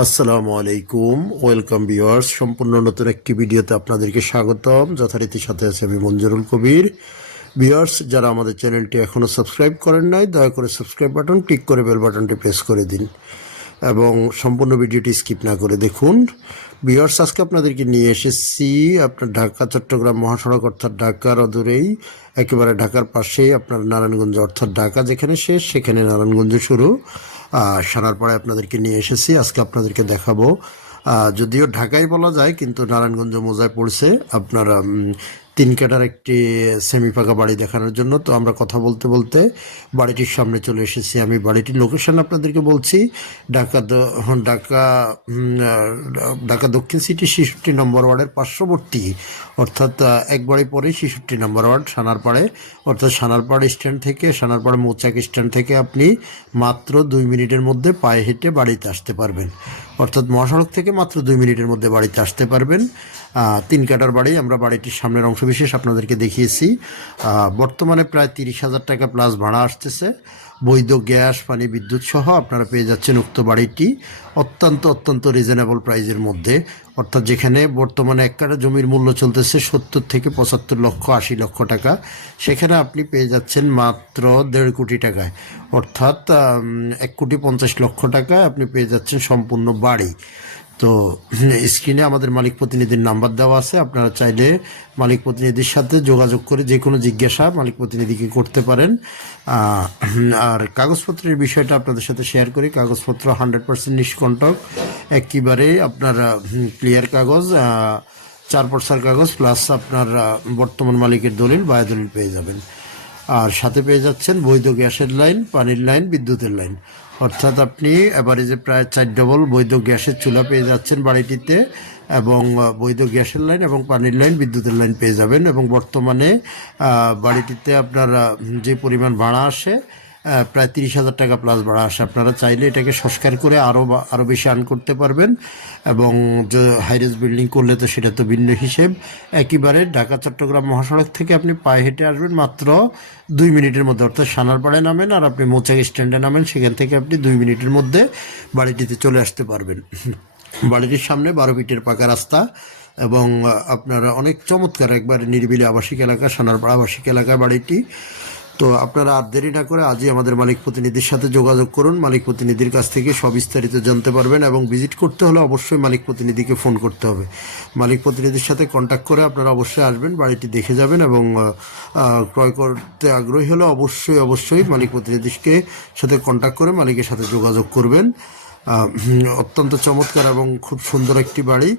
আসসালামু আলাইকুম, welcome viewers. সম্পূর্ণ নতুন একটি ভিডিওতে আপনাদেরকে স্বাগতম। যথারীতি সাথে আছে আমি মঞ্জুরুল কবির। ভিউয়ার্স, যারা আমাদের চ্যানেলটি এখনও সাবস্ক্রাইব করেন নাই, দয়া করে সাবস্ক্রাইব বাটন ক্লিক করে বেল বাটনটি প্রেস করে দিন এবং সম্পূর্ণ ভিডিওটি স্কিপ না করে দেখুন। ভিউয়ার্স, আজকে আপনাদেরকে নিয়ে এসেছি আপনার ঢাকা চট্টগ্রাম মহাসড়ক অর্থাৎ ঢাকার অদূরেই, একেবারে ঢাকার পাশেই আপনার নারায়ণগঞ্জ অর্থাৎ ঢাকা যেখানে শেষ সেখানে নারায়ণগঞ্জ শুরু। সানারপাড়ায় আপনাদেরকে নিয়ে এসেছি। আজকে আপনাদেরকে দেখাবো, যদিও ঢাকাই বলা যায় কিন্তু নারায়ণগঞ্জ মৌজায় পড়ছে, আপনার তিন কাটার একটি সেমি পাকা বাড়ি দেখানোর জন্য। তো আমরা কথা বলতে বলতে বাড়িটির সামনে চলে এসেছি। আমি বাড়িটির লোকেশন আপনাদেরকে বলছি। ঢাকা ঢাকা ঢাকা দক্ষিণ সিটি ৬৬ নম্বর ওয়ার্ডের পার্শ্ববর্তী, অর্থাৎ এক বাড়ি পরেই ৬৬ নম্বর ওয়ার্ড সানারপাড়ে, অর্থাৎ সানারপাড় স্ট্যান্ড থেকে, সানারপাড় মৌচাক স্ট্যান্ড থেকে আপনি মাত্র ২ মিনিটের মধ্যে পায়ে হেঁটে বাড়িতে আসতে পারবেন। অর্থাৎ মহাসড়ক থেকে মাত্র ২ মিনিটের মধ্যে বাড়িতে আসতে পারবেন। তিন কাটার বাড়ি। আমরা বাড়িটির সামনের অংশবিশেষ আপনাদেরকে দেখিয়েছি। বর্তমানে প্রায় ৩০,০০০ টাকা প্লাস ভাড়া আসতেছে। বৈধ গ্যাস, পানি, বিদ্যুৎ সহ আপনারা পেয়ে যাচ্ছেন উক্ত বাড়িটি অত্যন্ত রিজনেবল প্রাইজের মধ্যে। অর্থাৎ যেখানে বর্তমানে এক কাঠা জমির মূল্য চলতেছে ৭০ থেকে ৭৫ লক্ষ, ৮০ লক্ষ টাকা, সেখানে আপনি পেয়ে যাচ্ছেন মাত্র ১.৫ কোটি টাকায়, অর্থাৎ ১,৫০,০০,০০০ টাকায় আপনি পেয়ে যাচ্ছেন সম্পূর্ণ বাড়ি। তো স্ক্রিনে আমাদের মালিক প্রতিনিধির নাম্বার দেওয়া আছে। আপনারা চাইলে মালিক প্রতিনিধির সাথে যোগাযোগ করে যে কোনো জিজ্ঞাসা মালিক প্রতিনিধিকে করতে পারেন। আর কাগজপত্রের বিষয়টা আপনাদের সাথে শেয়ার করি। কাগজপত্র 100% নিষ্কণ্টক, একেবারে আপনার ক্লিয়ার কাগজ, 4 পর্সার কাগজ প্লাস আপনার বর্তমান মালিকের দলিল, বায়া দলিল পেয়ে যাবেন। আর সাথে পেয়ে যাচ্ছেন বৈধ গ্যাসের লাইন, পানির লাইন, বিদ্যুতের লাইন। অর্থাৎ আপনি এভারেজে প্রায় 4 ডবল বৈধ গ্যাসের চুলা পেয়ে যাচ্ছেন বাড়িটিতে, এবং বৈধ গ্যাসের লাইন এবং পানির লাইন, বিদ্যুতের লাইন পেয়ে যাবেন। এবং বর্তমানে বাড়িটিতে আপনার যে পরিমাণ ভাড়া আসে, প্রায় ৩০,০০০ টাকা প্লাস ভাড়া আসে। আপনারা চাইলে এটাকে সংস্কার করে আরও বেশি আর্ন করতে পারবেন। এবং যে হাইরেজ বিল্ডিং করলে তো সেটা তো ভিন্ন হিসেব। একেবারে ঢাকা চট্টগ্রাম মহাসড়ক থেকে আপনি পায়ে হেঁটে আসবেন মাত্র ২ মিনিটের মধ্যে, অর্থাৎ সানারপাড়ায় নামেন আর আপনি মৌচাক স্ট্যান্ডে নামেন, সেখান থেকে আপনি ২ মিনিটের মধ্যে বাড়িটিতে চলে আসতে পারবেন। বাড়িটির সামনে ১২ ফিটের পাকা রাস্তা এবং আপনারা অনেক চমৎকার একবারে নিরিবিলি আবাসিক এলাকা, সানারপাড়া আবাসিক এলাকায় বাড়িটি। তো আপনারা আর দেরি না করে আজই আমাদের মালিক প্রতিনিধির সাথে যোগাযোগ করুন। মালিক প্রতিনিধির কাছ থেকে সব বিস্তারিত জানতে পারবেন। এবং ভিজিট করতে হলে অবশ্যই মালিক প্রতিনিধিকে ফোন করতে হবে। মালিক প্রতিনিধির সাথে কন্ট্যাক্ট করে আপনারা অবশ্যই আসবেন, বাড়িটি দেখে যাবেন। এবং ক্রয় করতে আগ্রহী হলে অবশ্যই মালিক প্রতিনিধিকে সাথে কন্ট্যাক্ট করে মালিকের সাথে যোগাযোগ করবেন। অত্যন্ত চমৎকার এবং খুব সুন্দর একটি বাড়ি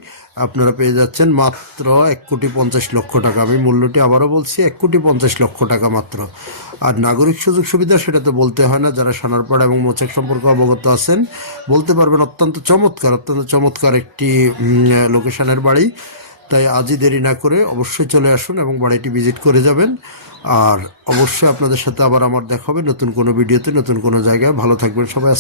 আপনারা পেয়ে যাচ্ছেন মাত্র ১,৫০,০০,০০০ টাকা। আমি মূল্যটি আবারও বলছি, ১,৫০,০০,০০০ টাকা মাত্র। আর নাগরিক সুযোগ সুবিধা সেটা তো বলতে হয় না। যারা সানারপাড়া এবং মোচাক সম্পর্কে অবগত আছেন বলতে পারবেন অত্যন্ত চমৎকার একটি লোকেশনের বাড়ি। তাই আজই দেরি না করে অবশ্যই চলে আসুন এবং বাড়িটি ভিজিট করে যাবেন। আর অবশ্যই আপনাদের সাথে আবার আমার দেখা হবে নতুন কোনো ভিডিওতে, নতুন কোনো জায়গায়। ভালো থাকবেন সবাই।